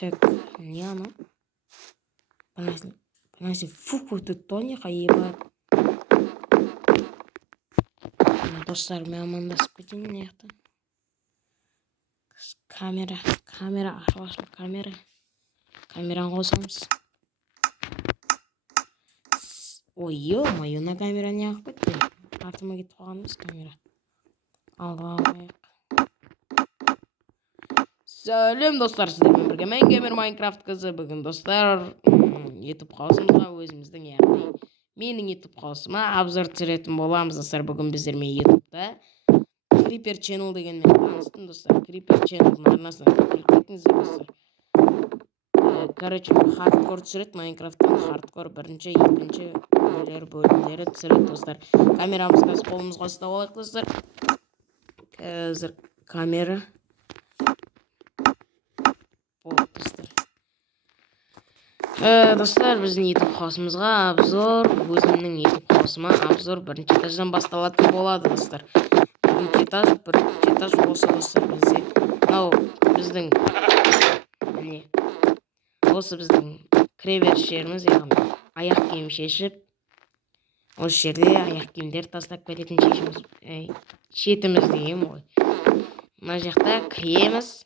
Так, не ана. Понasi фук өтіп тоня қайыбат. Достар, мен амандасып кетейін мына жақта. Камера ашылашы, камераны қосамыз. Ой, ё-моё, на камера не ағып кетті. Артыма кетіп қалғанымыз камера. Алға қояйық. Сәлем достар, сіздермен бірге мен геймер Майнкрафт қызы. Бүгін достар YouTube қаусымызға өзіміздің, яғни менің YouTube қаусыма обзор түсіретін боламыз достар. Бүгін біздермен YouTube'да Creeper Channel дегенмен таныстым достар. Creeper Channel'дың арнасына кіріп кетіңіздер достар. Короче, хардкор түсіреді, Майнкрафттан хардкор бірінші, екінші бөлімдері түсіреді достар. Камерамыз қазір қолымызға ұстап алайық достар. Қазір камера достар, біздің YouTube қаусымызға обзор, өзімнің YouTube қаусыма обзор бірінші этаждан басталатын болады достар. Бірінші этаж осы достар бізде. Мынау біздің осы біздің кіреберіс жеріміз, яғни аяқ киім шешіп, осы жерде аяқ киімдер тастап кететін шетіміз деген ғой. Мына жақта кіреміз.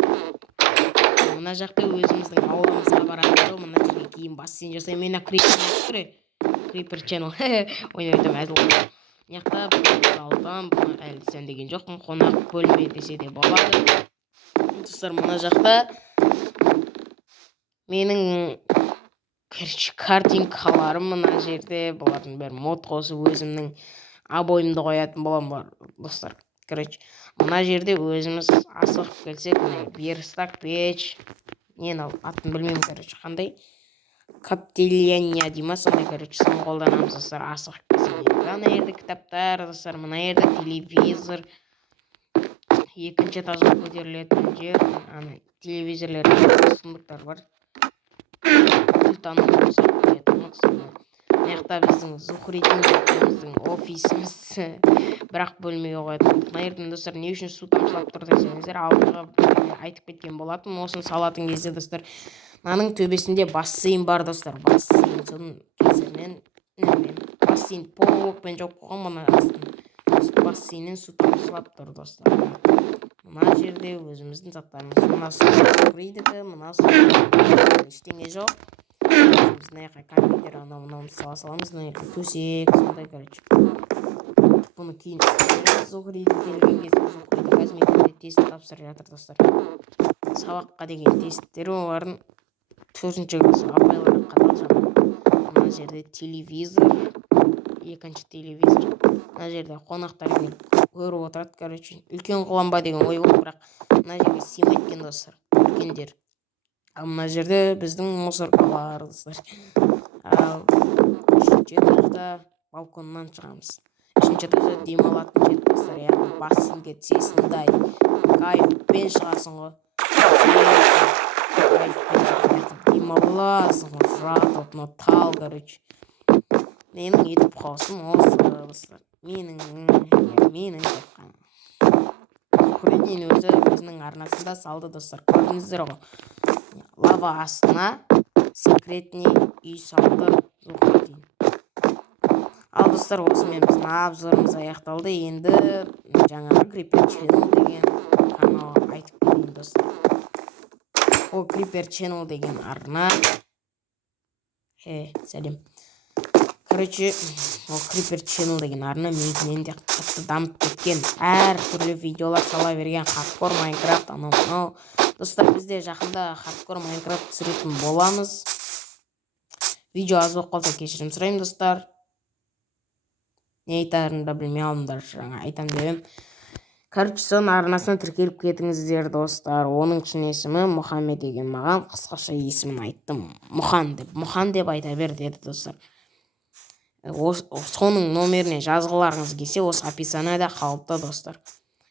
Мына жақта өзіміздің ауылымызға барады. Мына жерге кейін бассейн жасаймын. Мені Creeper Channel ойнайтын әзіл ғой. Мына жақта алтан, бұны әлі сәндеген жоқпын. Қонақ бөлме десе де болады. Достар, мына жақта менің картинкаларым мына жерде. Бұлардың бәрі мод қосып өзімнің обойымды қоятын боламын достар. Короче, мына жерде өзіміз асығып келсек, верстак, печ, атын білмеймін, короче, қандай коптильяния дейма, сондай, короче, сон қолданамыз достар, асығып келсек. Мына жерде кітаптар достар, мына жерде телевизор, екінші этажға көтерілетін жер, телевизорлер, сундықтар бар. Мына біздің Зухридин офисіміз, бірақ бөлмеге қоятын. Мына жерден достар, не үшін су тамшылап тұр десеңіздер, алдыға айтып кеткен болатын. Осыны салатын кезде достар, мынаның төбесінде бассейн бар достар. Бассейн, соның кесірінен бассейн полықпен жоқ қойған, мына бассейннен су тамшылап тұр достар. Мына жерде өзіміздің заттарымыз, мына Зухридікі, мына ештеңе жоқ. Біздің аяққа компьютер анау-мынауын саламыз, төсек, сондай, короче. Бұны кейін Зухриді келген кезде Зухриді қазір тест тапсырып жатыр достар. Сабаққа деген тесттері, олардың 4-ші класс апайлары қатал. Мына жерде телевизор, екінші телевизор. Мына жерде қонақтар көріп отырады, короче. Үлкен қуанба деген ой болды, бірақ мына жерге сыймайды екен достар, үлкендер. Ал мына жерде біздің мусоркалар достар. Ал 3-ші этажда балконнан шығамыз. 3-ші этажда демалатын жер достар, яғни бассейнге түсесіңдай кайфпен шығасың ғой. Демаласың ғой, жатып, тал, короче. Менің YouTube қаусым осы достар. Менің Зухридин өзінің арнасында салды достар. Көрдіңіздер ғой. Лава астына секретный үй салды Зухридин. Ал достар, осымен біздің обзорымыз аяқталды. Енді жаңағы Creeper Channel деген канал айтып кетейін достар. Ол Creeper Channel деген арна. Сәлем. Короче, ол Creeper Channel деген арна менікінен де қатты дамып кеткен. Әр түрлі видеолар сала берген хардкор Майнкрафт, анау. Достар, бізде жақында хардкор Майнкрафт түсіретін боламыз. Видео аз болып қалса кешірім сұраймын достар. Не айтарымды білмей алдымдар, жаңа айтам деп. Короче, соның арнасына тіркеліп кетіңіздер достар. Оның үшін есімі Мұхаммед деген, маған қысқаша есімін айттым. Мұхан деп айта бер деді достар. Соның номеріне жазғыларыңыз келсе, осы описаниеда қалыпты достар.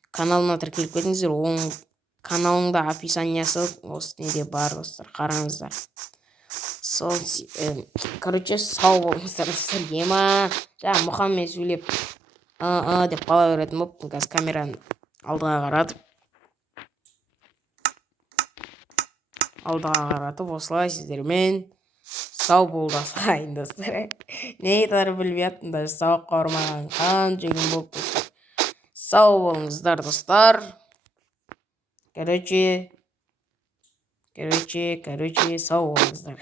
Каналына тіркеліп кетіңіздер. Оның каналында описаниясы осы неде бар достар, қараңыздар. Короче, сау болыңыздар достар. Ема Мұхаммед сөйлеп деп қала беретін болып, қазір камераны алдыға қаратып. алдағы қаратып осылай сіздермен сау болдасайын достар. Не айтарымды білмей жатырмын, сабаққа бармаған қанша күн болып достар. Сау болыңыздар достар. Короче, сау болыңыздар.